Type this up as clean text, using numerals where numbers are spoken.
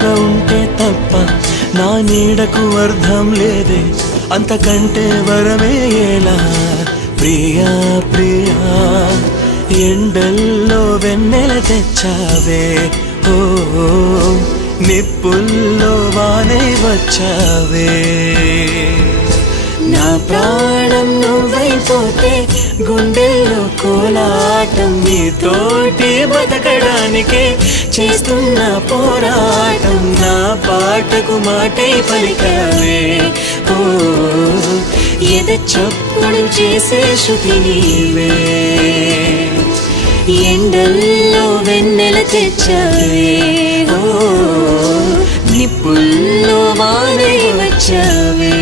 జంటగా ఉంటే తప్ప నా నీడకు అర్థం లేదే, అంతకంటే వరమే ఎలా ప్రియా ప్రియా. ఎండల్లో వెన్నెల తెచ్చావే, ఓ నిప్పుల్లో వానై వచ్చావే. నా ప్రాణం నువ్వైపోతే గుండెల్లో కోలాటం, నీతోటి బతకడానికే చేస్తున్న పోరాటం. నా పాటకు మాటై పలికావే, ఓ ఎద చప్పుడు చేసే శృతి నీవే. ఎండల్లో వెన్నెల తెచ్చావే, ఓ నిప్పుల్లో వానై వచ్చావే.